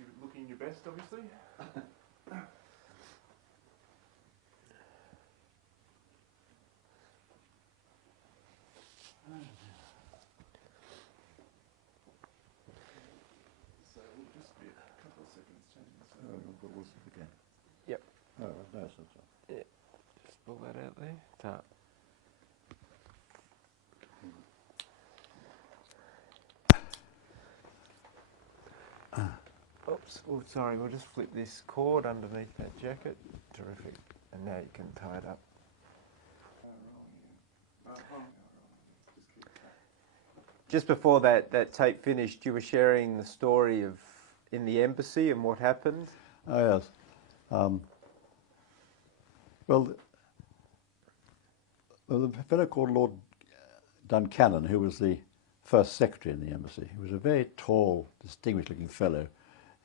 you looking your best, obviously. So we'll just be a couple of seconds changing this over. Again. Yep. Oh, no, that's not. Yeah. Just pull that out there. Top. Oops. Oh, sorry. We'll just flip this cord underneath that jacket. Terrific. And now you can tie it up. Just before that tape finished, you were sharing the story of in the embassy and what happened. Oh, yes. Well, the fellow called Lord Duncannon, who was the first secretary in the embassy, he was a very tall, distinguished-looking fellow.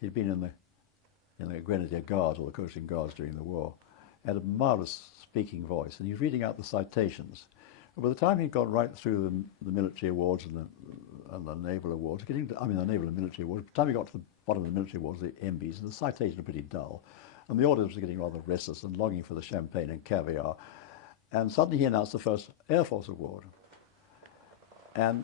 He'd been in the Grenadier Guards or the Coasting Guards during the war. Had a marvellous speaking voice, and he was reading out the citations. And by the time he'd gone right through the military awards and the naval awards, the naval and military awards, by the time he got to the bottom of the military awards, the MBs, and the citations were pretty dull, and the auditors were getting rather restless and longing for the champagne and caviar. And suddenly he announced the first Air Force award. And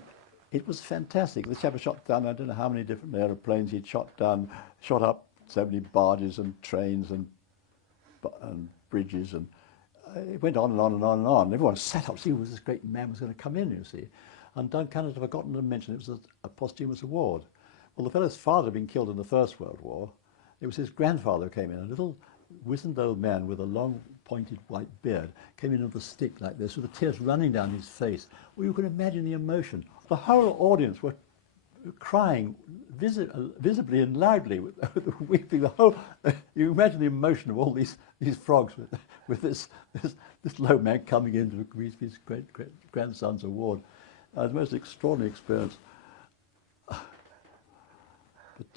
it was fantastic. The chap had shot down, I don't know how many different aeroplanes he'd shot up so many barges and trains and bridges, and it went on and on and on and on. And everyone sat up to see who this great man was going to come in, you see. And Duncan had forgotten to mention it was a posthumous award. Well, the fellow's father had been killed in the First World War. It was his grandfather who came in, a little wizened old man with a long pointed white beard, came in with a stick like this, with the tears running down his face. Well, you can imagine the emotion. The whole audience were crying visibly and loudly, weeping. The whole, you imagine the emotion of all these frogs with this low man coming in to receive his great grandson's award. It was the most extraordinary experience.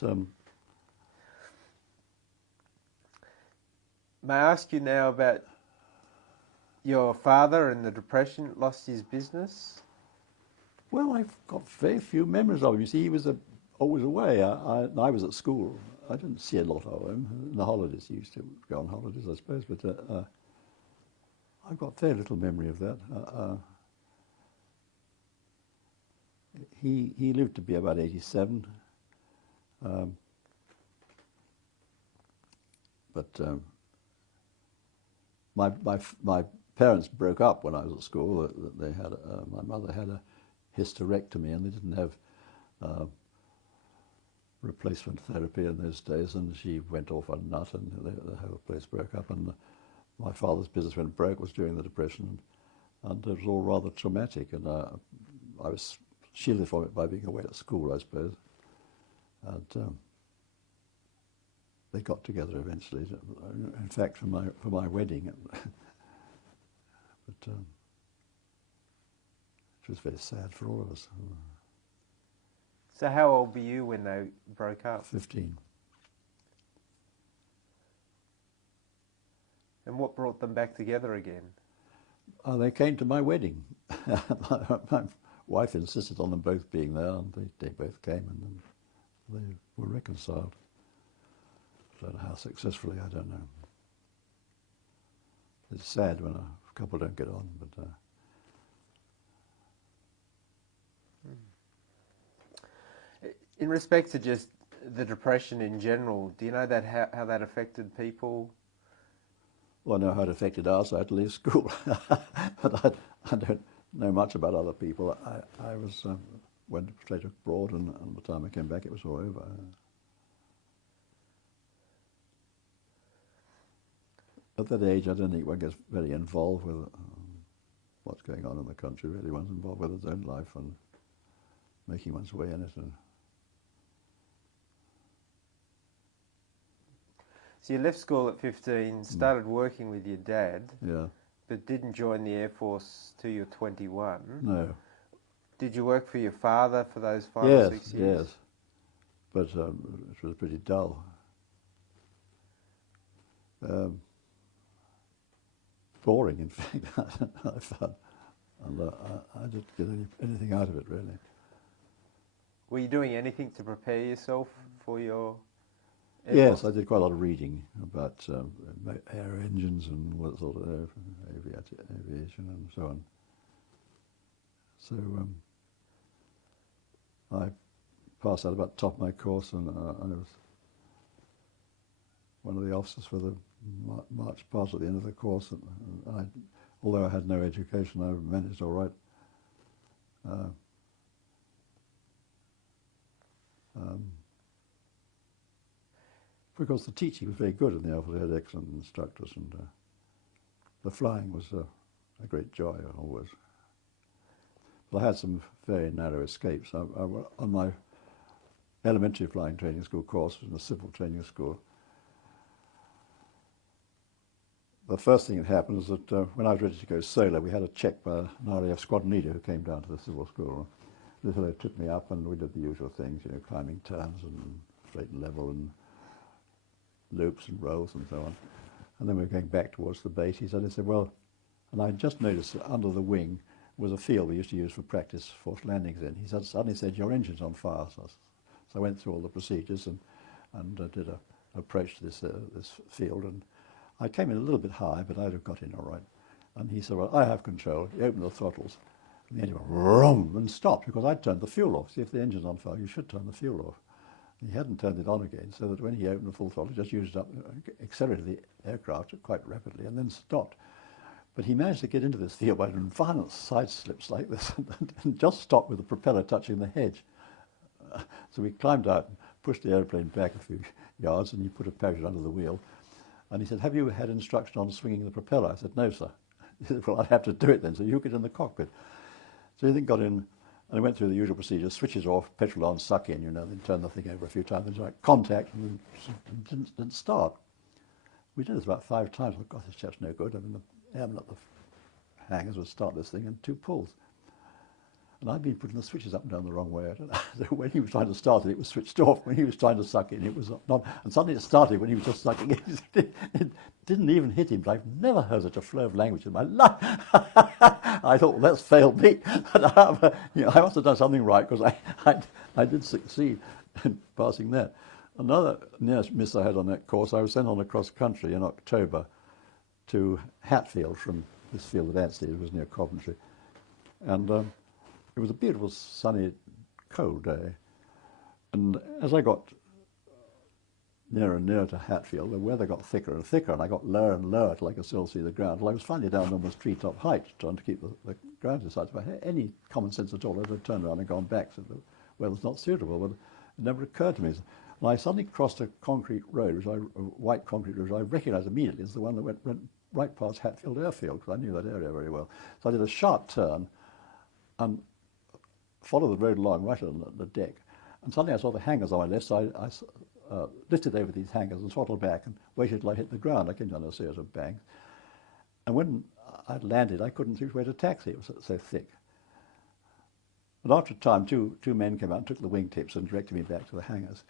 But may I ask you now about your father and the Depression, lost his business? Well, I've got very few memories of him. You see, he was always away. I was at school. I didn't see a lot of him. In the holidays, he used to go on holidays, I suppose, but I've got very little memory of that. He lived to be about 87. But my parents broke up when I was at school. They had my mother had a hysterectomy, and they didn't have replacement therapy in those days, and she went off a nut, and the whole place broke up. And my father's business went broke was during the Depression, and it was all rather traumatic. And I was shielded from it by being away at school, I suppose. And they got together eventually. In fact, for my wedding, but it was very sad for all of us. So how old were you when they broke up? 15. And what brought them back together again? They came to my wedding. My wife insisted on them both being there, and they both came, and they were reconciled. I don't know how successfully, I don't know. It's sad when a couple don't get on, but... In respect to just the Depression in general, do you know that how that affected people? Well, I know how it affected us. I had to leave school. But I don't know much about other people. I went straight abroad, and by the time I came back, it was all over. At that age, I don't think one gets very involved with what's going on in the country, really. One's involved with his own life and making one's way in it. So you left school at 15, started working with your dad, Yeah. but didn't join the Air Force till you're 21. No. Did you work for your father for those 5 Yes, or 6 years? yes. But it was pretty dull. Boring, in fact, I found. And I didn't get anything out of it, really. Were you doing anything to prepare yourself for your Yes, I did quite a lot of reading about air engines and what sort of aviation and so on. So I passed out about the top of my course, and I was one of the officers for the march past at the end of the course. And although I had no education, I managed all right. Because the teaching was very good in the Alpha. They had excellent instructors, and the flying was a great joy always. But I had some very narrow escapes. On my elementary flying training school course, in the civil training school, the first thing that happened was that when I was ready to go solo, we had a check by an RAF squadron leader who came down to the civil school. The fellow took me up, and we did the usual things, you know, climbing turns and straight and level and loops and rolls and so on. And then we were going back towards the base. He said, well, and I just noticed that under the wing was a field we used to use for practice forced landings in. He suddenly said, your engine's on fire. So I went through all the procedures and did an approach to this field. And I came in a little bit high, but I'd have got in all right. And he said, well, I have control. He opened the throttles, and the engine went vroom and stopped because I'd turned the fuel off. See, if the engine's on fire, you should turn the fuel off. He hadn't turned it on again, so that when he opened the full throttle, he just used up, accelerated the aircraft quite rapidly and then stopped. But he managed to get into this field by violent side slips like this and just stopped with the propeller touching the hedge. So we climbed out and pushed the airplane back a few yards, and he put a parachute under the wheel. And he said, have you had instruction on swinging the propeller? I said, no, sir. He said, well, I'd have to do it then, so you get in the cockpit. So he then got in, and I went through the usual procedure, switches off, petrol on, suck in, you know, then turn the thing over a few times, and like contact, and didn't start. We did this about 5 times. I thought, God, this chap's no good. I mean, the airman at the hangars would start this thing in 2 pulls. And I'd been putting the switches up and down the wrong way. So when he was trying to start it, it was switched off. When he was trying to suck in, it was not. And suddenly it started when he was just sucking in. It didn't even hit him. But I've never heard such a flow of language in my life. I thought, well, that's failed me. You know, I must have done something right, because I did succeed in passing that. Another near miss I had on that course, I was sent on across country in October to Hatfield from this field at Anstey. It was near Coventry. And it was a beautiful, sunny, cold day. And as I got nearer and nearer to Hatfield, the weather got thicker and thicker, and I got lower and lower till I could still see the ground. Well, I was finally down almost treetop height, trying to keep the ground in sight. If I had any common sense at all, I would have turned around and gone back. So the weather's not suitable, but it never occurred to me. And I suddenly crossed a concrete road, a white concrete road, which I recognised immediately as the one that went right past Hatfield Airfield, because I knew that area very well. So I did a sharp turn and followed the road along right on the deck. And suddenly I saw the hangars on my left, so I lifted over these hangars and throttled back and waited till I hit the ground. I came down a series of bangs. And when I'd landed, I couldn't see which way to taxi. It was so thick. But after a time, two men came out and took the wingtips and directed me back to the hangars.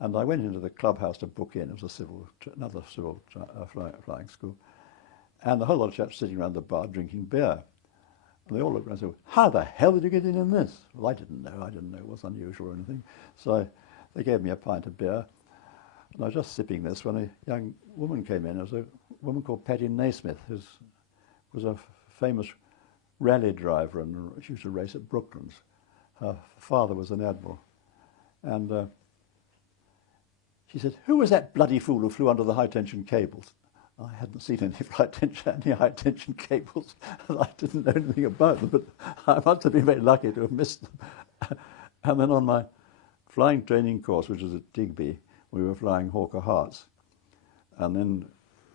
And I went into the clubhouse to book in. It was another civil flying school. And the whole lot of chaps sitting around the bar drinking beer. And they all looked around and said, how the hell did you get in this? Well, I didn't know it was unusual or anything. So they gave me a pint of beer. And I was just sipping this when a young woman came in. It was a woman called Patty Naismith, who was a famous rally driver, and she used to race at Brooklands. Her father was an admiral. And she said, who was that bloody fool who flew under the high-tension cables? I hadn't seen any high-tension cables, and I didn't know anything about them, but I must have been very lucky to have missed them. And then on my flying training course, which was at Digby, we were flying Hawker Hearts, and then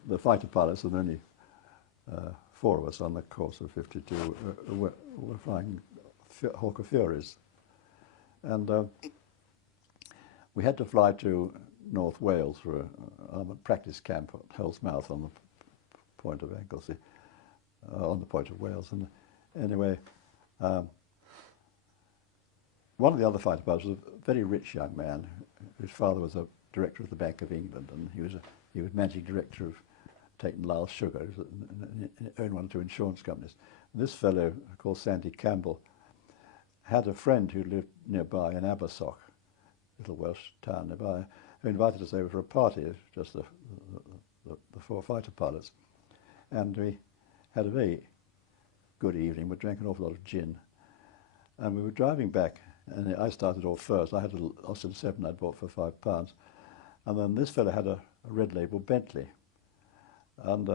the fighter pilots, and only 4 of us on the course of 52, were flying Hawker Furies. And we had to fly to North Wales for an armoured practice camp at Hell's Mouth on the point of Anglesey, on the point of Wales. And anyway, one of the other fighter pilots was a very rich young man whose father was a director of the Bank of England, and he was managing director of Tate & Lyle Sugar, and owned 1 or 2 insurance companies. And this fellow, called Sandy Campbell, had a friend who lived nearby in Abersoch, little Welsh town nearby, who invited us over for a party, just the four fighter pilots. And we had a very good evening. We drank an awful lot of gin. And we were driving back, and I started off first. I had an Austin 7 I'd bought for £5. And then this fellow had a red label Bentley. And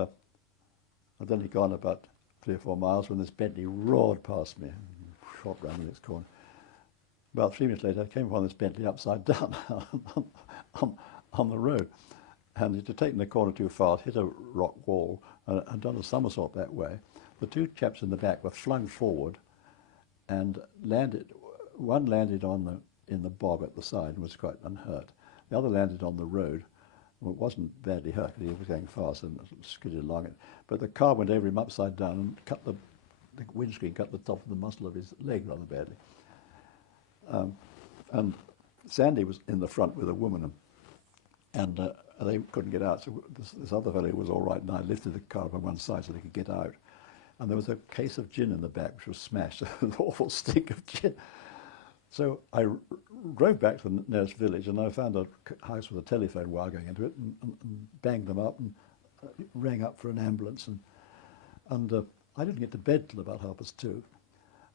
then he'd gone about 3 or 4 miles when this Bentley roared past me, shot round the next corner. About 3 minutes later, I came upon this Bentley upside down on the road. And it had taken the corner too far, hit a rock wall, and done a somersault that way. The two chaps in the back were flung forward and landed. One landed in the bog at the side and was quite unhurt. The other landed on the road. Well, it wasn't badly hurt, he was going fast and skidded along it. But the car went over him upside down and cut the windscreen, cut the top of the muscle of his leg rather badly. And Sandy was in the front with a woman, and they couldn't get out. So this other fellow was all right, and I lifted the car on one side so they could get out. And there was a case of gin in the back, which was smashed, an awful stink of gin. So I drove back to the nearest village, and I found a house with a telephone wire going into it, and banged them up, and rang up for an ambulance. And I didn't get to bed till about 2:30.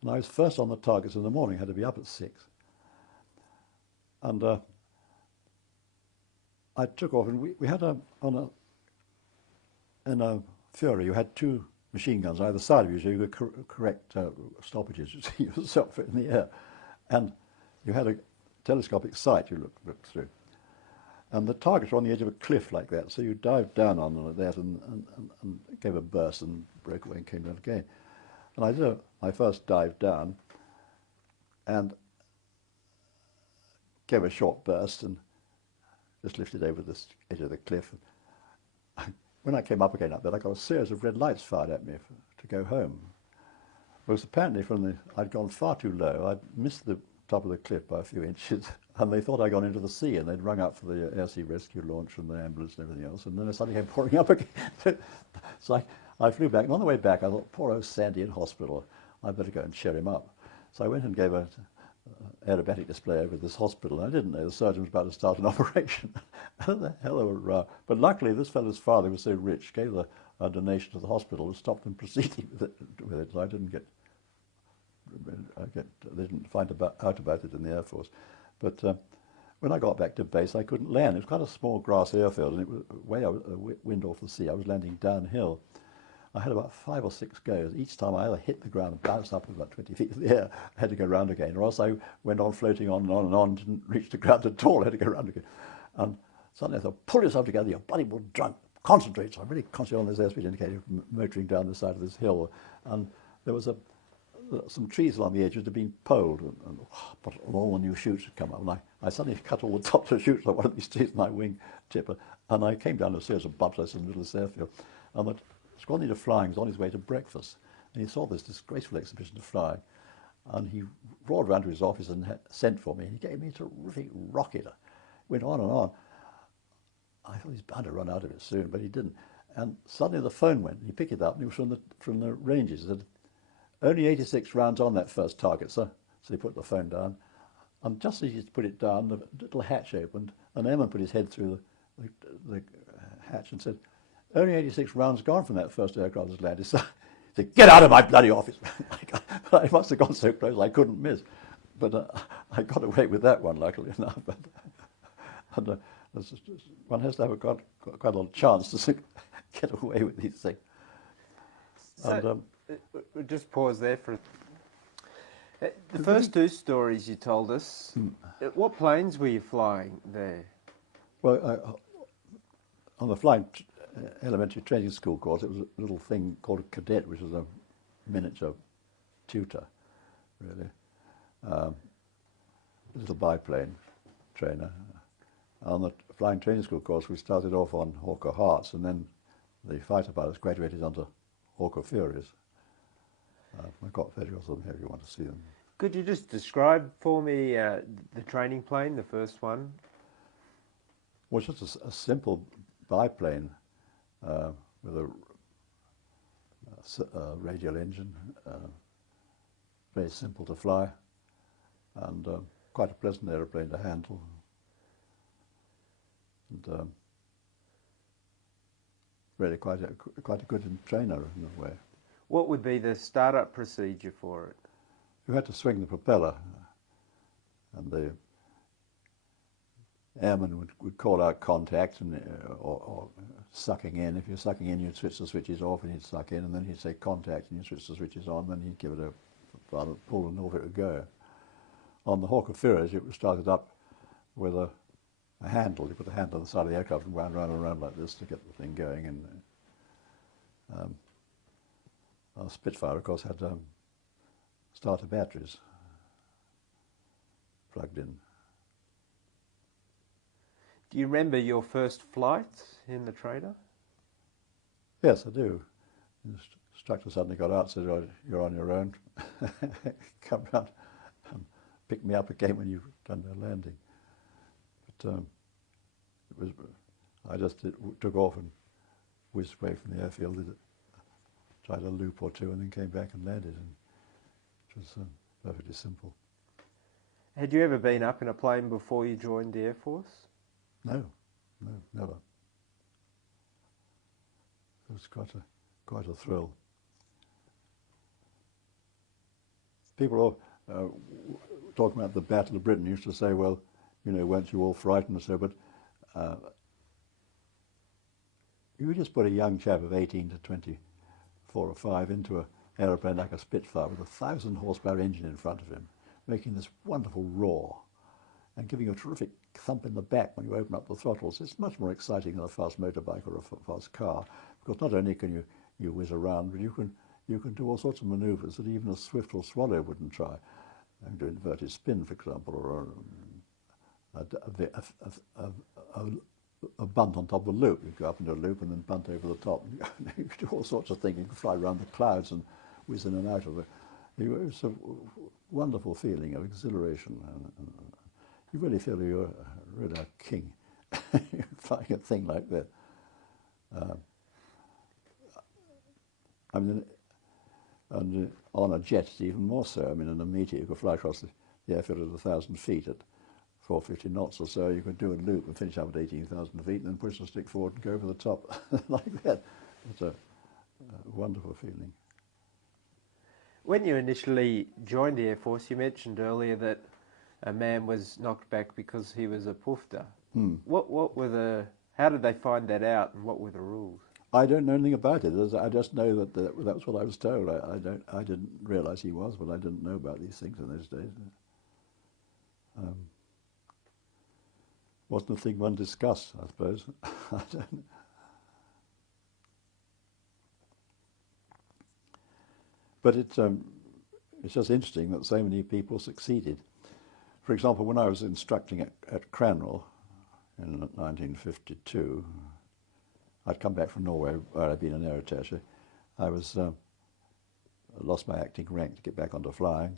And I was first on the targets in the morning, had to be up at 6. And I took off, and we had in a Fury, you had 2 machine guns either side of you, so you could correct stoppages you see yourself in the air. And you had a telescopic sight you looked through. And the targets were on the edge of a cliff like that, so you dived down on them like that and gave a burst and broke away and came down again. And I did my first dive down and gave a short burst and just lifted over this edge of the cliff. When I came up again up there, I got a series of red lights fired at me to go home. Because apparently I'd gone far too low. I'd missed the top of the cliff by a few inches, and they thought I'd gone into the sea, and they'd rung up for the air sea rescue launch and the ambulance and everything else, and then they suddenly came pouring up again. So I flew back, and on the way back I thought, poor old Sandy in hospital, I'd better go and cheer him up. So I went and gave an aerobatic display over this hospital. I didn't know the surgeon was about to start an operation. The hell of a row. But luckily this fellow's father was so rich, gave a donation to the hospital and stopped them proceeding with it. So I didn't they didn't find out about it in the Air Force. But when I got back to base, I couldn't land. It was quite a small grass airfield, and it was way out, wind off the sea. I was landing downhill. I had about 5 or 6 goes. Each time I either hit the ground and bounced up about 20 feet in the air, I had to go round again, or else I went on floating on and on and on, didn't reach the ground at all. I had to go round again. And suddenly I thought, pull yourself together, you're bloody well drunk. Concentrate. So I really concentrated on this airspeed indicator, motoring down the side of this hill. And there was some trees along the edge that had been poled, but all the new shoots had come up. And I suddenly cut all the tops of shoots on one of these trees with my wing tipper, and I came down a series of bumps in the middle of this airfield. And the squadron leader flying was on his way to breakfast, and he saw this disgraceful exhibition of flying, and he roared round to his office and sent for me. He gave me a terrific rocket. Went on and on. I thought he's bound to run out of it soon, but he didn't. And suddenly the phone went. He picked it up, and it was from the ranges. He said, only 86 rounds on that first target, sir. So he put the phone down. And just as he put it down, the little hatch opened, and Eamon put his head through the hatch and said, only 86 rounds gone from that first aircraft that's landed. So he said, get out of my bloody office. I must have gone so close I couldn't miss. But I got away with that one, luckily enough. And one has to have quite a lot of chance to get away with these things. So, we'll just pause there for the first 2 stories you told us. What planes were you flying there? Well, on the flying elementary training school course, it was a little thing called a cadet, which was a miniature tutor, really. A little biplane trainer. On the flying training school course, we started off on Hawker Hearts, and then the fighter pilots graduated onto Hawker Furies. I've got photographs of them here if you want to see them. Could you just describe for me the training plane, the first one? Well, it's just a simple biplane with a radial engine, very simple to fly, and quite a pleasant aeroplane to handle. and really quite a good trainer in a way. What would be the startup procedure for it? You had to swing the propeller, and the airman would call out contact and or sucking in. If you're sucking in, you'd switch the switches off, and he'd suck in, and then he'd say contact, and you'd switch the switches on, then he'd give it a violent pull, and off it would go. On the Hawker Fearers, it was started up with a handle. You put a handle on the side of the aircraft and wound round and round like this to get the thing going. And our Spitfire, of course, had starter batteries plugged in. Do you remember your first flight in the trader? Yes, I do. The instructor suddenly got out and said, "Oh, you're on your own. Come round and pick me up again when you've done the landing." But I just took off and whizzed away from the airfield, tried a loop or two, and then came back and landed. And it was perfectly simple. Had you ever been up in a plane before you joined the Air Force? No, never. It was quite a thrill. People talking about the Battle of Britain used to say, well, you know, weren't you all frightened or so, but you just put a young chap of 18 to 24 or 5 into an aeroplane like a Spitfire with a 1,000 horsepower engine in front of him, making this wonderful roar and giving you a terrific thump in the back when you open up the throttles. It's much more exciting than a fast motorbike or a fast car, because not only can you whiz around, but you can do all sorts of manoeuvres that even a Swift or Swallow wouldn't try. And do inverted spin, for example, or a bunt on top of a loop. You go up into a loop and then bunt over the top. You can do all sorts of things. You can fly around the clouds and whiz in and out of it. It's a wonderful feeling of exhilaration. And you really feel you're really a king flying a thing like that. I mean, and on a jet, it's even more so. I mean, in a Meteor, you could fly across the airfield at 1,000 feet at 450 knots or so. You could do a loop and finish up at 18,000 feet and then push the stick forward and go over the top like that. It's a wonderful feeling. When you initially joined the Air Force, you mentioned earlier that a man was knocked back because he was a poofter. How did they find that out, and what were the rules? I don't know anything about it. I just know that that was what I was told. I didn't realise he was, but I didn't know about these things in those days. Wasn't a thing one discussed, I suppose. I don't know. But it's just interesting that so many people succeeded. For example, when I was instructing at Cranwell in 1952, I'd come back from Norway, where I'd been an air attaché. I lost my acting rank to get back onto flying,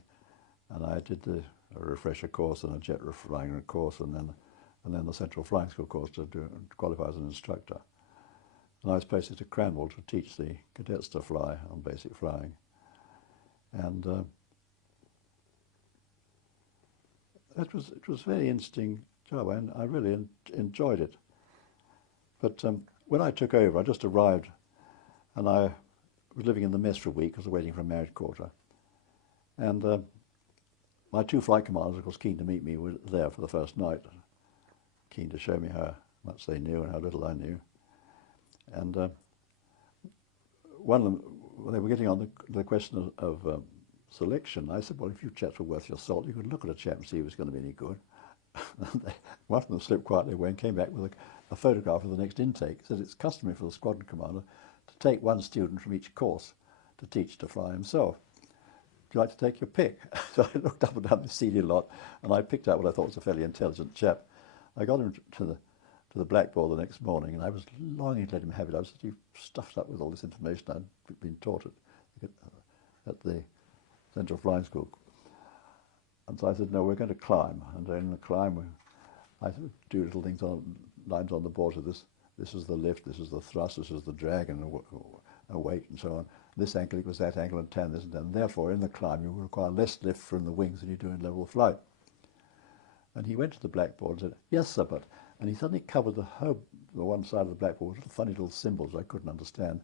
and I did a refresher course and a jet flying course, and then the Central Flying School course to qualify as an instructor. And I was posted to Cranwell to teach the cadets to fly on basic flying. And it was a very interesting job, and I really enjoyed it. But when I took over, I just arrived, and I was living in the mess for a week because I was waiting for a marriage quarter. And my 2 flight commanders, of course, keen to meet me, were there for the first night, keen to show me how much they knew and how little I knew. And one of them, they were getting on the question of selection. I said, well, if you chaps were worth your salt, you could look at a chap and see if he was going to be any good. One of them slipped quietly away and came back with a photograph of the next intake. He said it's customary for the squadron commander to take one student from each course to teach to fly himself. Would you like to take your pick? So I looked up and down the senior lot, and I picked out what I thought was a fairly intelligent chap. I got him to the blackboard the next morning, and I was longing to let him have it. I was stuffed up with all this information I'd been taught at the Central Flying School. And so I said, no, we're going to climb. And in the climb, I do little things lines on the board. So this is the lift, this is the thrust, this is the drag, and a weight, and so on. This angle equals that angle, and tan this and that. And therefore, in the climb, you require less lift from the wings than you do in level flight. And he went to the blackboard and said, yes, sir, but and he suddenly covered the one side of the blackboard with little funny little symbols I couldn't understand.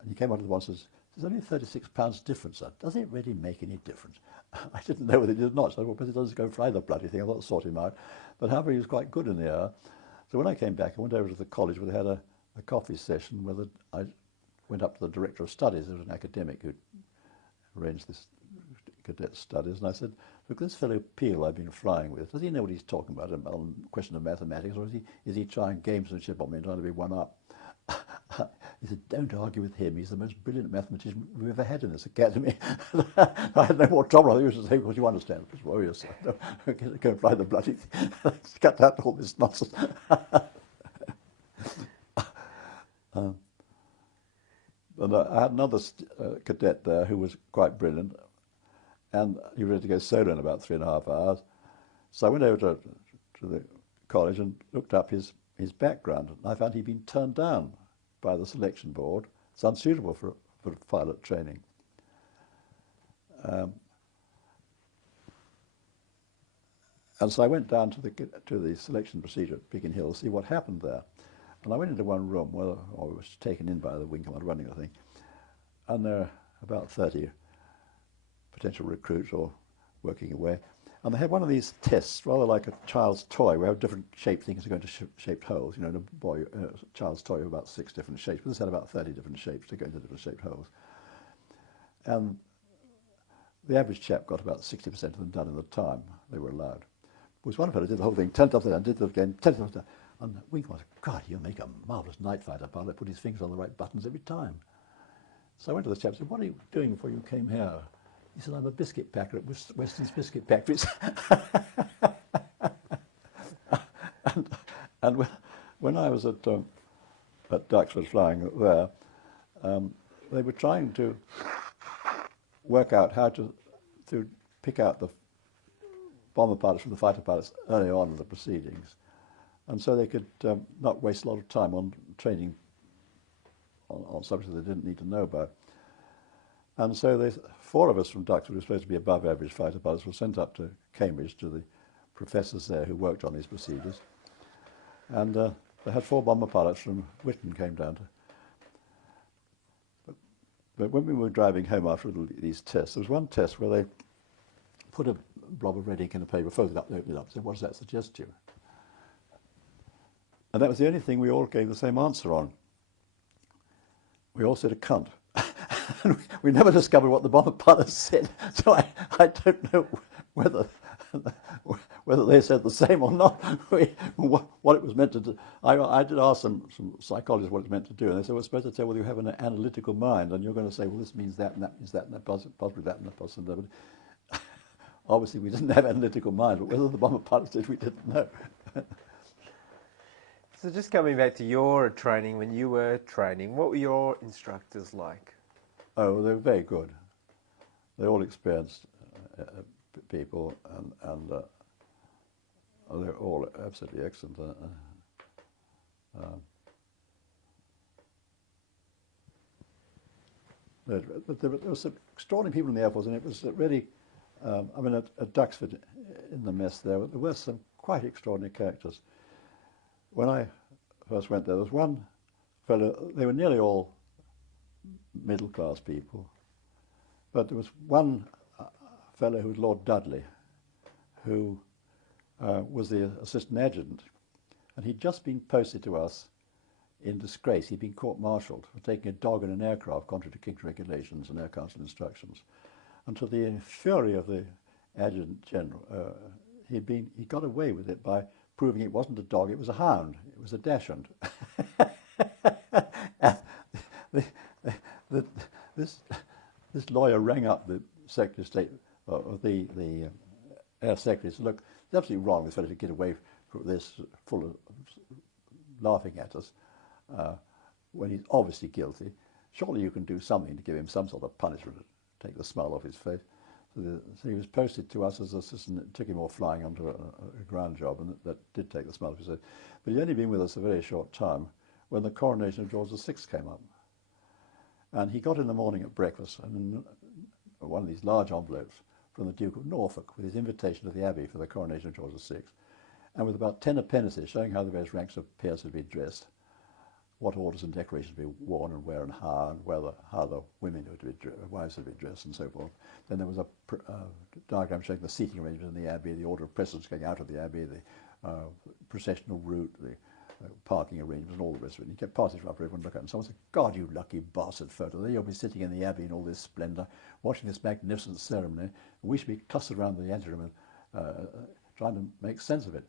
And he came out to the one and says, "There's only 36 pounds difference, sir. Does it really make any difference?" I didn't know whether it did or not, so I thought, but it doesn't go fly the bloody thing. I thought I'd sort him out. But however, he was quite good in the hour. So when I came back, I went over to the college where they had a coffee session where I went up to the director of studies. There was an academic who arranged this cadet studies, and I said, "Look, this fellow Peel I've been flying with, does he know what he's talking about on question of mathematics, or is he trying gamesmanship on me and trying to be one up?" He said, "Don't argue with him. He's the most brilliant mathematician we've ever had in this academy." I had no more trouble. I used to say, "Because you understand, it's warriors. Go and fly the bloody thing. Cut out all this nonsense." And I had another cadet there who was quite brilliant, and he was ready to go solo in about 3.5 hours. So I went over to the college and looked up his background, and I found he'd been turned down by the selection board. It's unsuitable for pilot training. And so I went down to the selection procedure at Biggin Hill to see what happened there. And I went into one room where I was taken in by the wing commander running the thing, and there were about 30 potential recruits or working away. And they had one of these tests, rather like a child's toy, where different shaped things are going to shaped holes. You know, a child's toy with about 6 different shapes, but this had about 30 different shapes to go into different shaped holes. And the average chap got about 60% of them done in the time they were allowed. There was one fellow who did the whole thing, 10 times down, did it again, 10 times down. And the wing commander said, "God, you'll make a marvellous night fighter pilot, put his fingers on the right buttons every time." So I went to the chap and said, "What are you doing before you came here?" He said, "I'm a biscuit packer at Weston's Biscuit Factories." and when I was at Duxford flying there, they were trying to work out how to pick out the bomber pilots from the fighter pilots early on in the proceedings. And so they could not waste a lot of time on training on subjects they didn't need to know about. And so 4 of us from Duxford, who were supposed to be above average fighter pilots, were sent up to Cambridge to the professors there who worked on these procedures. And they had 4 bomber pilots from Whitton came down to. But when we were driving home after these tests, there was one test where they put a blob of red ink in a paper, folded it up, opened it up, said, "What does that suggest to you?" And that was the only thing we all gave the same answer on. We all said a cunt. And we never discovered what the bomber pilots said, so I don't know whether they said the same or not, what it was meant to do. I did ask some psychologists what it meant to do, and they said, "Well, it's supposed to tell whether you have an analytical mind, and you're going to say, well, this means that, and that means that, and that possibly that, and that possibly that." But obviously, we didn't have analytical mind, but whether the bomber pilots did, we didn't know. So just coming back to your training, when you were training, what were your instructors like? Oh, they were very good. They're all experienced people, and they're all absolutely excellent. But there were some extraordinary people in the Air Force, and it was really, I mean, at Duxford, in the mess there were some quite extraordinary characters. When I first went there was one fellow, they were nearly all middle-class people, but there was one fellow who was Lord Dudley, who was the assistant adjutant, and he'd just been posted to us in disgrace. He'd been court-martialed for taking a dog in an aircraft contrary to King's regulations and Air Council instructions. And to the fury of the adjutant general, he got away with it by proving it wasn't a dog, it was a hound, it was a dachshund. This lawyer rang up the Secretary of State, or the Air Secretary, and said, "Look, it's absolutely wrong this fellow to get away from this, full of laughing at us, when he's obviously guilty. Surely you can do something to give him some sort of punishment, to take the smile off his face." So he was posted to us as assistant. It took him off flying onto a ground job, and that did take the smile off his face. But he'd only been with us a very short time when the coronation of George VI came up. And he got in the morning at breakfast and one of these large envelopes from the Duke of Norfolk with his invitation to the Abbey for the coronation of George VI. and with about 10 appendices showing how the various ranks of peers had been dressed, what orders and decorations had been worn and where and how the women were to be wives had been dressed and so forth. Then there was a diagram showing the seating arrangement in the abbey, the order of precedence going out of the abbey, the processional route, the parking arrangements and all the rest of it. And he kept passing around for everyone to look at. And someone said, "God, you lucky bastard photo. There you'll be sitting in the abbey in all this splendour, watching this magnificent ceremony, and we should be clustered around the anteroom and trying to make sense of it."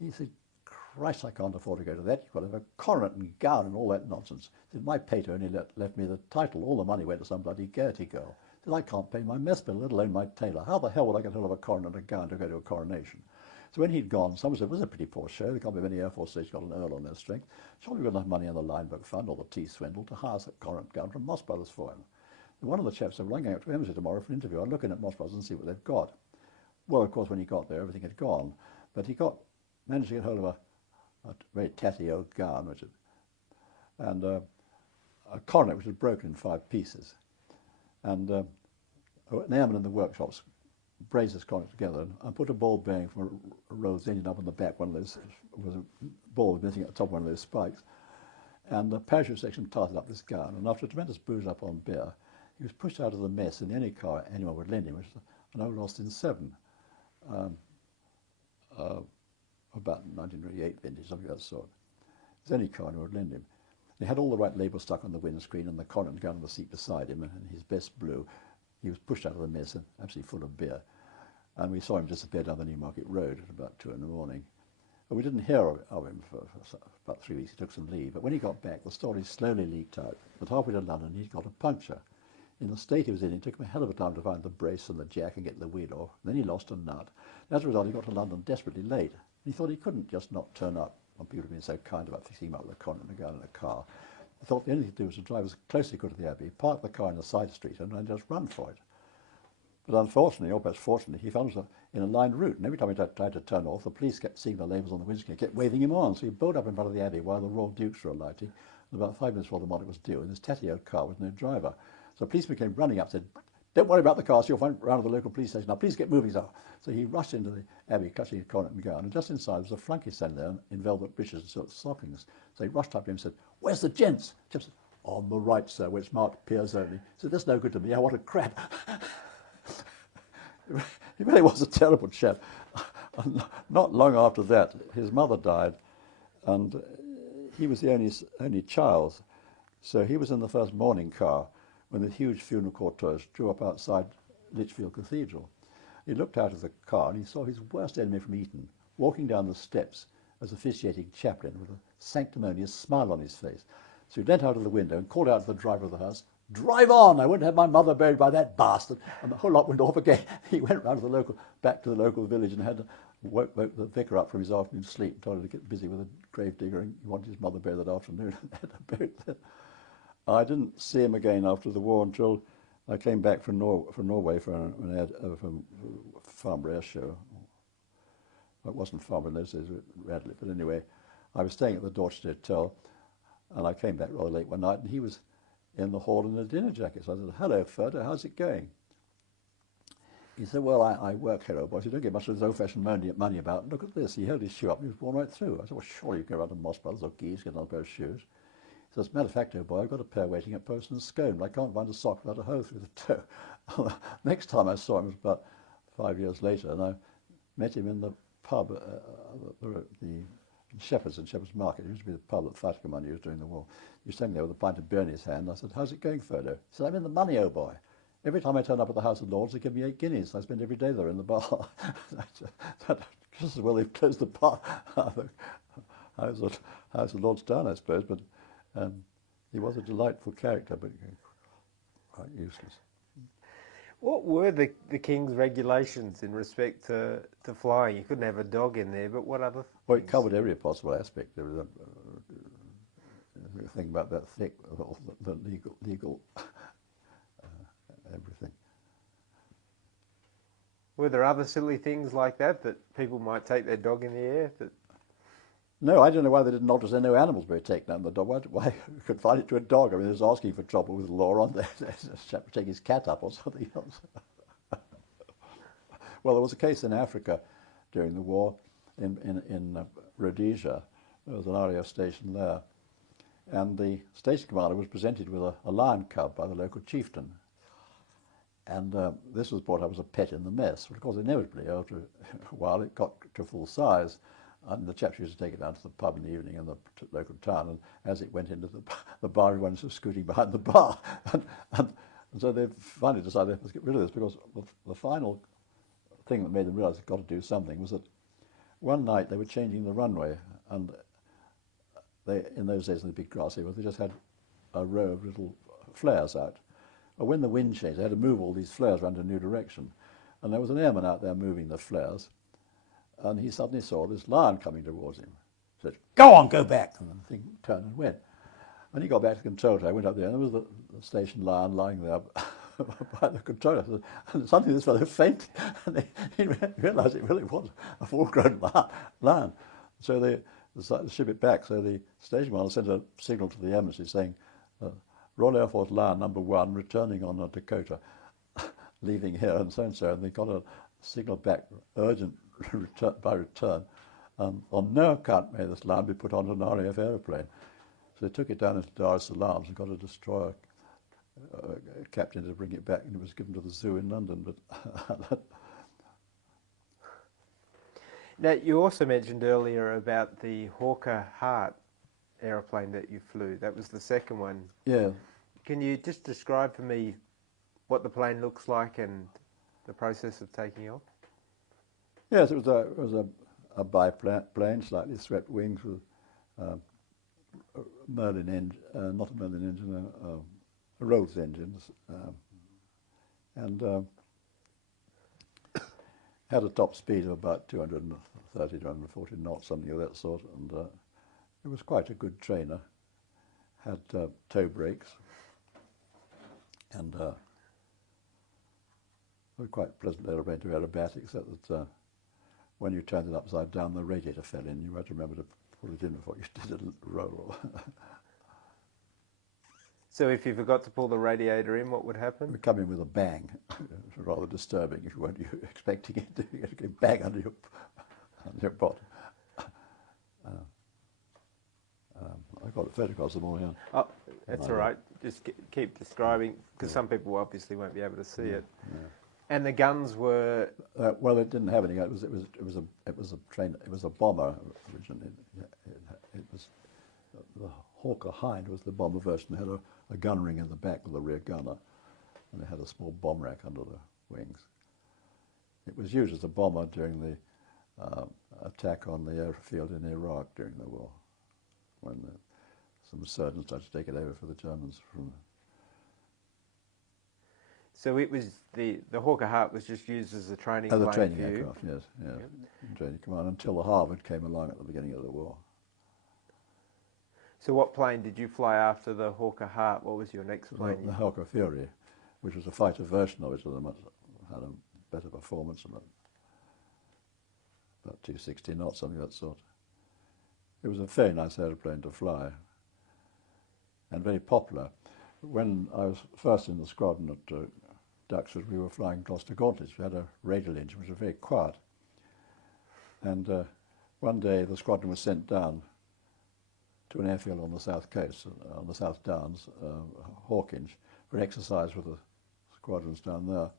He said, "Christ, I can't afford to go to that. You've got to have a coronet and gown and all that nonsense." He said, "My pater only left me the title. All the money went to some bloody Gaiety girl." He said, "I can't pay my mess bill, let alone my tailor. How the hell would I get hold of a coronet and a gown to go to a coronation?" So when he'd gone, someone said, "It was a pretty poor show. There can't be many Air Force stations got an Earl on their strength. Surely we've got enough money in the line book fund or the tea swindle to hire a coronet gown from Moss Brothers for him." And one of the chaps said, "Well, I'm going out to Embassy tomorrow for an interview. I'm looking at Moss Brothers and see what they've got." Well, of course, when he got there, everything had gone. But he managed to get hold of a very tatty old gown, and a coronet which had broken in 5 pieces. And an airman in the workshops brazed this coronet together and put a ball bearing from a Rolls engine up on the back. One of those was a ball missing at the top of one of those spikes. And the parachute section tightened up this gown. And after a tremendous booze up on beer, he was pushed out of the mess in the only car anyone would lend him, which was an old Austin 7. About 1928 vintage, something of that sort. It was the only car anyone would lend him. He had all the right labels stuck on the windscreen and the coronet gown on the seat beside him, and his best blue. He was pushed out of the mess and absolutely full of beer. And we saw him disappear down the Newmarket Road at about 2 in the morning. But we didn't hear of him for about 3 weeks. He took some leave. But when he got back, the story slowly leaked out that halfway to London he'd got a puncture. In the state he was in, it took him a hell of a time to find the brace and the jack and get the wheel off. And then he lost a nut. As a result, he got to London desperately late. He thought he couldn't just not turn up when people had been so kind about fixing him up with a coronet and a gown in a car. He thought the only thing to do was to drive as close as he could to the Abbey, park the car in a side street and then just run for it. But unfortunately, or perhaps fortunately, he found himself in a lined route, and every time he tried to turn off, the police kept seeing the labels on the windscreen, kept waving him on. So he bowled up in front of the Abbey while the Royal Dukes were alighting, and about 5 minutes before the Monarch was due, and this tatty old car with no driver. So a policeman came running up and said, "Don't worry about the car, so you'll find it round at the local police station. Now please get moving, sir." So he rushed into the Abbey, clutching a coronet and gown, and just inside was a flunky standing there in velvet breeches and silk stockings. So he rushed up to him and said, "Where's the gents?" The chap said, "On the right, sir, where it's marked Peers Only." He said, "That's no good to me. Oh, what a crap." He really was a terrible chap. Not long after that, his mother died, and he was the only child. So he was in the first mourning car when the huge funeral cortege drew up outside Lichfield Cathedral. He looked out of the car and he saw his worst enemy from Eton walking down the steps as officiating chaplain with a sanctimonious smile on his face. So he leant out of the window and called out to the driver of the hearse, "Drive on! I wouldn't have my mother buried by that bastard." And the whole lot went off again. He went back to the local village and had to woke the vicar up from his afternoon sleep and told him to get busy with a grave digger, and he wanted his mother buried that afternoon. I didn't see him again after the war until I came back from Norway for a Farnborough Air Show. Well, it wasn't Farnborough in those days, Radley, but anyway, I was staying at the Dorchester Hotel, and I came back rather late one night, and he was in the hall in a dinner jacket. So I said, "Hello, Ferdo, how's it going?" He said, "Well, I work here, boy. You don't get much of this old-fashioned money about. Look at this." He held his shoe up and he was worn right through. I said, "Well, surely you can go around to Moss Brothers or Geese, get another pair of shoes." He said, "As a matter of fact, old boy, I've got a pair waiting at Post and Scone, but I can't find a sock without a hole through the toe." Next time I saw him was about 5 years later, and I met him in the pub, the Shepherd's Market. It used to be the pub that Fatima used during the war. He was standing there with a pint of beer in his hand. I said, "How's it going, Ferdo?" He said, "I'm in the money, old boy. Every time I turn up at the House of Lords, they give me 8 guineas. I spend every day there in the bar." Just as well they've closed the bar. House of Lords down, I suppose, but he was a delightful character, but quite useless. What were the King's regulations in respect to flying? You couldn't have a dog in there, but what other things? Well, it covered every possible aspect. There was a thing about that thick, the legal everything. Were there other silly things like that people might take their dog in the air? No, I don't know why they didn't alter. There no animals were taken out in the dog. Why confine it to a dog? I mean, there's asking for trouble with the law on there. There's a chap to take his cat up or something else. Well, there was a case in Africa during the war in Rhodesia. There was an RAF station there. And the station commander was presented with a lion cub by the local chieftain. And this was brought up as a pet in the mess. But of course, inevitably, after a while, it got to full size. And the chaps used to take it down to the pub in the evening in the local town. And as it went into the bar, everyone was scooting behind the bar. And so they finally decided they must get rid of this, because the final thing that made them realise they'd got to do something was that one night they were changing the runway. And they, in those days in the big grassy area, they just had a row of little flares out. But when the wind changed, they had to move all these flares around a new direction. And there was an airman out there moving the flares. And he suddenly saw this lion coming towards him. He said, "Go on, go back." And the thing turned and went. And he got back to the control tower, went up there, and there was the station lion lying there by the controller. And suddenly this fellow fainted, and he realised it really was a full-grown lion. So they decided to ship it back. So the station master sent a signal to the embassy saying, "Royal Air Force Lion number 1 returning on a Dakota, leaving here," and so and so. And they got a signal back, urgent by return. On no account may this lion be put on an RAF aeroplane. So they took it down into Dar es Salaam and got a destroyer captain to bring it back, and it was given to the zoo in London. But now, you also mentioned earlier about the Hawker Hart aeroplane that you flew. That was the second one. yeah, Can you just describe for me what the plane looks like and the process of taking off? yes, it was a biplane, slightly swept wings with Merlin engine, not a Merlin engine, a Rolls engine, and had a top speed of about 230, 240 knots, something of that sort, and it was quite a good trainer. Had toe brakes, and it was quite a pleasant aeroplane to aerobatic, except that when you turned it upside down, the radiator fell in. You had to remember to pull it in before you did a roll. So if you forgot to pull the radiator in, what would It happen? would come in with a bang. It was rather disturbing if you weren't expecting it to get a bang under your bottom. I've got photographs of them all here. Oh, that's all right. Just keep describing, because some people obviously won't be able to see it. Yeah. And the guns were... Well, it didn't have any. It was a train. It was a bomber originally. It was the Hawker Hind was the bomber version. It had a gun ring in the back with a rear gunner, and it had a small bomb rack under the wings. It was used as a bomber during the attack on the airfield in Iraq during the war, when some surgeons tried to take it over for the Germans. So it was the Hawker Hart was just used as a training As a plane training for you? aircraft, yes, training command, until the Harvard came along at the beginning of the war. So what plane did you fly after the Hawker Hart? What was your next plane? The Hawker Fury, which was a fighter version of it, so had a better performance, and about 260 knots, something of that sort. It was a very nice aeroplane to fly, and very popular. When I was first in the squadron at Duxford, we were flying Gloucester Gauntlets. We had a radial engine, which was very quiet. And one day the squadron was sent down to an airfield on the south coast, on the South Downs, Hawkinge, for an exercise with the squadrons down there.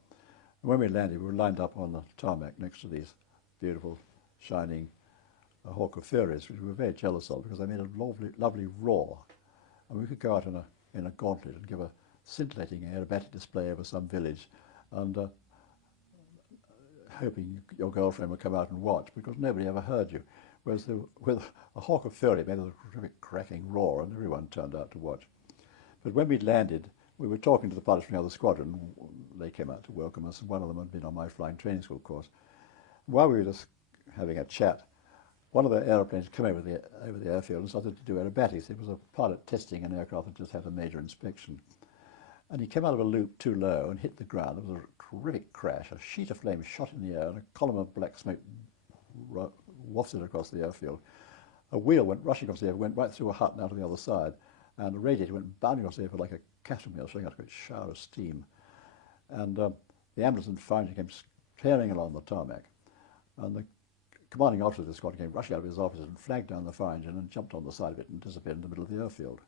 And when we landed, we were lined up on the tarmac next to these beautiful, shining Hawker Furies, which we were very jealous of because they made a lovely roar. And we could go out in a gauntlet and give a scintillating aerobatic display over some village, and hoping your girlfriend would come out and watch, because nobody ever heard you. Whereas with a Hawker Fury, it made a terrific cracking roar, and everyone turned out to watch. But when we'd landed, we were talking to the pilots from the other squadron. They came out to welcome us, and one of them had been on my flying training school course. While we were just having a chat, one of the aeroplanes came over the airfield and started to do aerobatics. It was a pilot testing an aircraft that just had a major inspection. And he came out of a loop too low and hit the ground. There was a terrific crash. A sheet of flame shot in the air, and a column of black smoke wafted across the airfield. A wheel went rushing across the air, went right through a hut and out of the other side, and a radiator went bounding across the airfield like a cattle showing out a great shower of steam. And the ambulance and fire engine came tearing along the tarmac, and the commanding officer of the squadron came rushing out of his office and flagged down the fire engine and jumped on the side of it and disappeared in the middle of the airfield.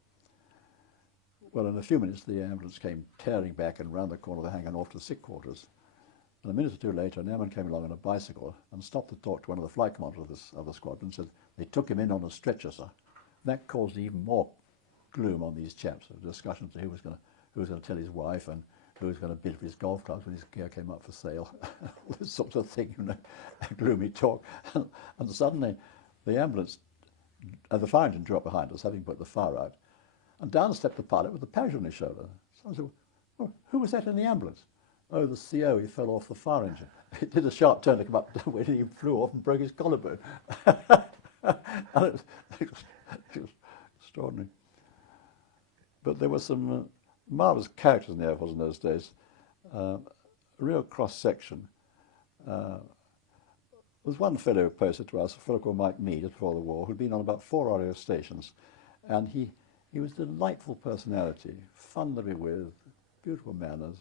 Well, in a few minutes, the ambulance came tearing back and round the corner of the hangar and off to the sick quarters. And a minute or two later, an airman came along on a bicycle and stopped to talk to one of the flight commanders of the squadron and said, they took him in on a stretcher, sir. That caused even more gloom on these chaps, a discussion as to who was going to tell his wife and who was going to bid for his golf clubs when his gear came up for sale. All this sort of thing, you know, gloomy talk. And suddenly the ambulance, the fire engine drew up behind us, having put the fire out, and down stepped the pilot with the parachute on his shoulder. Someone said, well, who was that in the ambulance? Oh, the CO, he fell off the fire engine. He did a sharp turn to come up when he flew off and broke his collarbone. And it was extraordinary. But there were some marvellous characters in the Air Force in those days. A real cross-section. There was one fellow posted to us, a fellow called Mike Mead, just before the war, who'd been on about 4 radio stations. And he was a delightful personality, fun to be with, beautiful manners.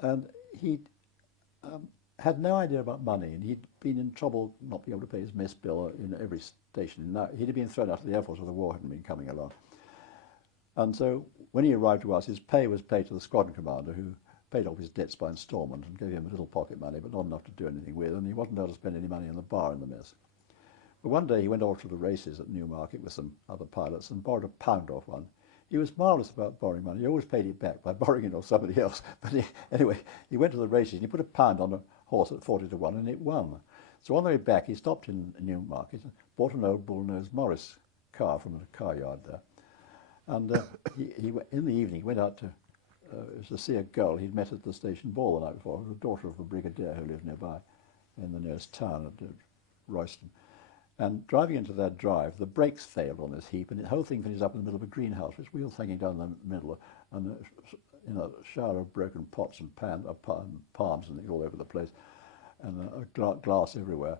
And he had no idea about money, and he'd been in trouble not being able to pay his mess bill in every station. Now, he'd been thrown out of the Air Force when the war hadn't been coming along. And so when he arrived to us, his pay was paid to the squadron commander, who paid off his debts by instalment and gave him a little pocket money, but not enough to do anything with, and he wasn't able to spend any money on the bar in the mess. But one day he went off to the races at Newmarket with some other pilots and borrowed £1 off one. He was marvellous about borrowing money. He always paid it back by borrowing it off somebody else. But anyway, he went to the races and he put £1 on a horse at 40 to 1 and it won. So on the way back he stopped in Newmarket and bought an old bull-nosed Morris car from a car yard there. And in the evening he went out to see a girl he'd met at the station ball the night before, the daughter of a brigadier who lived nearby in the nearest town at Royston. And driving into that drive, the brakes failed on this heap, and the whole thing finished up in the middle of a greenhouse, with wheels hanging down the middle, and a shower of broken pots and palms and all over the place, and glass everywhere.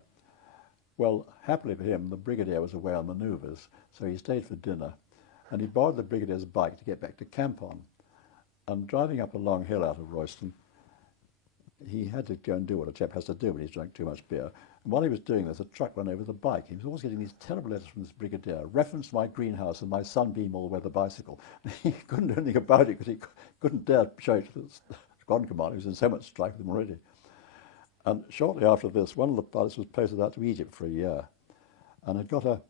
Well, happily for him, the brigadier was away on manoeuvres, so he stayed for dinner, and he borrowed the brigadier's bike to get back to camp on. And driving up a long hill out of Royston, he had to go and do what a chap has to do when he's drunk too much beer. And while he was doing this, a truck ran over the bike. He was always getting these terrible letters from this brigadier, reference to my greenhouse and my sunbeam all-weather bicycle. He couldn't do anything about it because he couldn't dare show it to the squadron commander. He was in so much strife with him already. And shortly after this, one of the pilots was posted out to Egypt for a year and had got a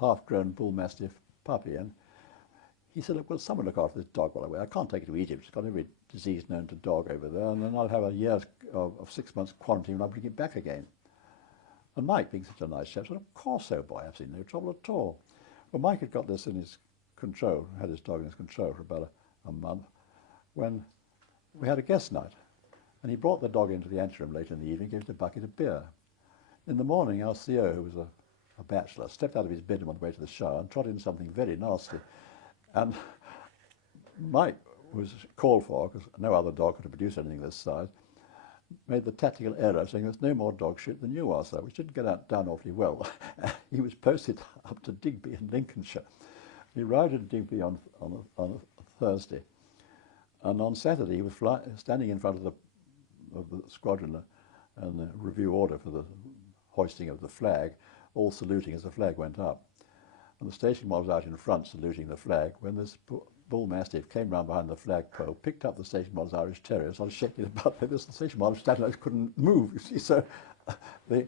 half-grown bull mastiff puppy. And he said, look, will someone look after this dog while I'm away? I can't take it to Egypt. It's got every disease known to dog over there. And then I'll have a year of 6 months quarantine and I'll bring it back again. And Mike, being such a nice chap, said, of course so, boy, I've seen no trouble at all. Well, Mike had got this in his control, had his dog in his control for about a month, when we had a guest night. And he brought the dog into the anteroom later in the evening, gave it a bucket of beer. In the morning, our CO, who was a bachelor, stepped out of his bedroom on the way to the shower and trod in something very nasty. And Mike was called for, because no other dog could have produced anything this size, made the tactical error of saying there's no more dog shit than you are, sir, which didn't get down awfully well. He was posted up to Digby in Lincolnshire. He arrived in Digby on a Thursday, and on Saturday he was standing in front of the squadron and the review order for the hoisting of the flag, all saluting as the flag went up. And the station was out in front saluting the flag when this bull mastiff came round behind the flagpole, picked up the station master's Irish Terrier, started shaking it about like this. The station master standing there couldn't move, you see. So the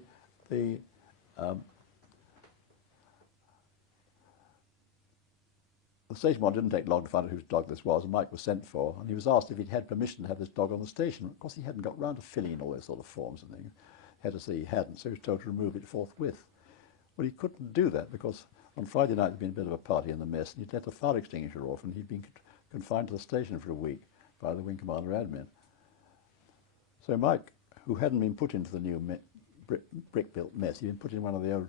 station master didn't take long to find out whose dog this was, and Mike was sent for, and he was asked if he'd had permission to have this dog on the station. Of course, he hadn't got round to filling in all those sort of forms and things. He had to say he hadn't, so he was told to remove it forthwith. Well, he couldn't do that because on Friday night there'd been a bit of a party in the mess, and he'd let the fire extinguisher off, and he'd been confined to the station for a week by the wing commander admin. So Mike, who hadn't been put into the new brick-built mess, he'd been put in one of the old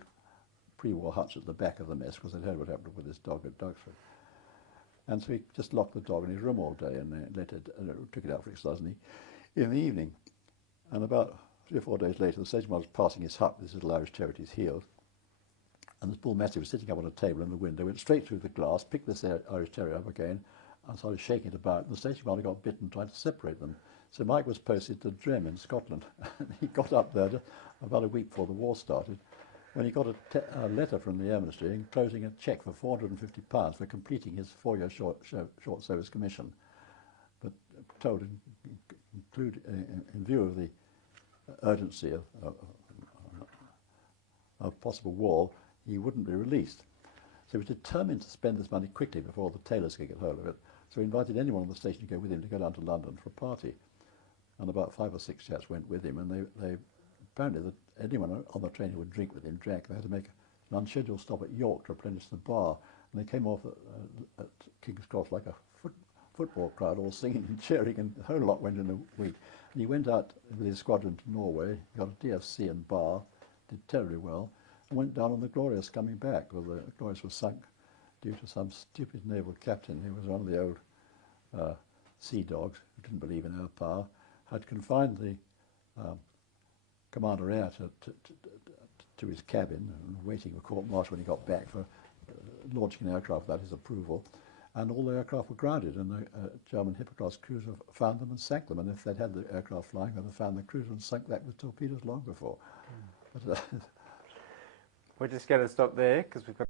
pre-war huts at the back of the mess because they'd heard what happened with his dog at Duxford. And so he just locked the dog in his room all day and took it out for exercise in the evening. And about 3 or 4 days later, the station master was passing his hut with his little Irish Terrier at his heels. And this bull mastiff was sitting up on a table in the window, went straight through the glass, picked this Irish Terrier up again, and started shaking it about. And the station master got bitten and tried to separate them. So Mike was posted to Drim in Scotland. He got up there about a week before the war started, when he got a letter from the Air Ministry enclosing a cheque for £450 for completing his 4-year short service commission, but told in view of the urgency of possible war, he wouldn't be released. So he was determined to spend this money quickly before the tailors could get hold of it. So he invited anyone on the station to go with him to go down to London for a party. And about 5 or 6 chaps went with him, and they apparently that anyone on the train who would drink with him drank. They had to make an unscheduled stop at York to replenish the bar, and they came off at King's Cross like a football crowd, all singing and cheering, and the whole lot went in a week. And he went out with his squadron to Norway, got a DFC and bar, did terribly well, and went down on the Glorious coming back. Well, the Glorious was sunk due to some stupid naval captain who was one of the old sea dogs who didn't believe in our power, had confined the Commander Air to his cabin and waiting for court-martial when he got back for launching an aircraft without his approval. And all the aircraft were grounded, and the German Hippocaust cruiser found them and sank them. And if they'd had the aircraft flying, they'd have found the cruiser and sunk that with torpedoes long before. But, we're just going to stop there because we've got